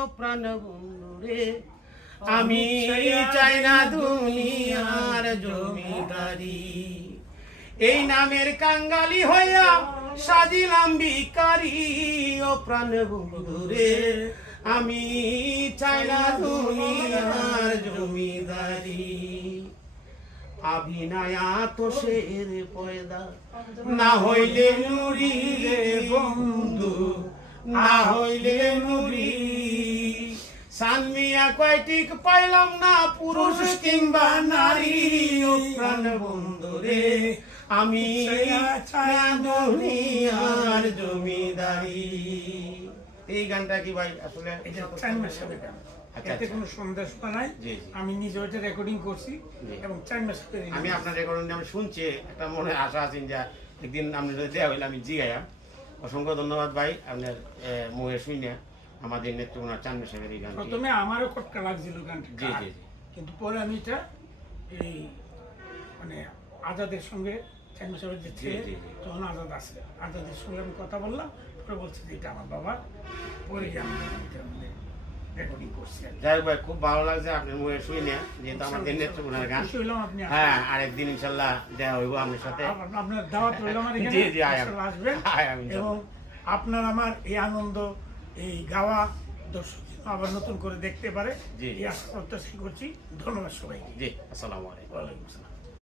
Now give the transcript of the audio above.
ও প্রাণ বন্ধু রে আমি চাই না দুনিয়ার জমিদারি এই নামের কাঙ্গালি হইয়া সাজিলাম ভিখারি ও প্রাণ বন্ধু রে আমি চাই না দুনিয়ার জমিদারি আভিনয়া তো শের পয়দা না হইলে নুরি রে বন্ধু না হইলে নুরি সানমিয়া কয়টিক পাইলাম না পুরুষ কিংবা নারী ও প্রাণ বন্ধু রে আমি চাই দুনিয়ার জমিদারি এই গানটা কি ভাই আসলে এটা চাইমার সাথে গান এতে কোনো সন্দেহ নাই আমি নিজে ওইটা রেকর্ডিং করছি এবং চাইমার সাথে আমি আপনার রেকর্ডিং আমি শুনছি একটা মনে আশা আছে যে একদিন আপনি যদি দেওয়া হইলে আমি জিগাইয়া অসংখ্য ধন্যবাদ ভাই আপনার মুখে শুনে আমাদের নেত্রকোনা চান্দ সাহেবের এই গান প্রথমে আমারও খটকা লাগছিল গানটা জি জি কিন্তু পরে আমি এটা এই মানে আজাদের সঙ্গে চান্দ সাহেবের যে ছেলে তখন আজাদ আছে আজাদের সঙ্গে আমি কথা বললাম পরে বলছি যে এটা আমার বাবা পরে আমি রেকর্ডিং করছি যাই হোক ভাই খুব ভালো লাগছে আপনার মুখে শুনে যেহেতু আমাদের নেত্রকোনার গান হ্যাঁ আরেকদিন ইনশাল্লাহ দেওয়া হইব আপনার সাথে আপনার দাওয়াত রইল আমার এখানে জি জি আসবেন এবং আপনার আমার এই আনন্দ এই গাওয়া দর্শক আবার নতুন করে দেখতে পারে এই আশা প্রত্যাশা করছি ধন্যবাদ সবাইকে জি আসসালামু আলাইকুম ওয়ালাইকুম আসসালাম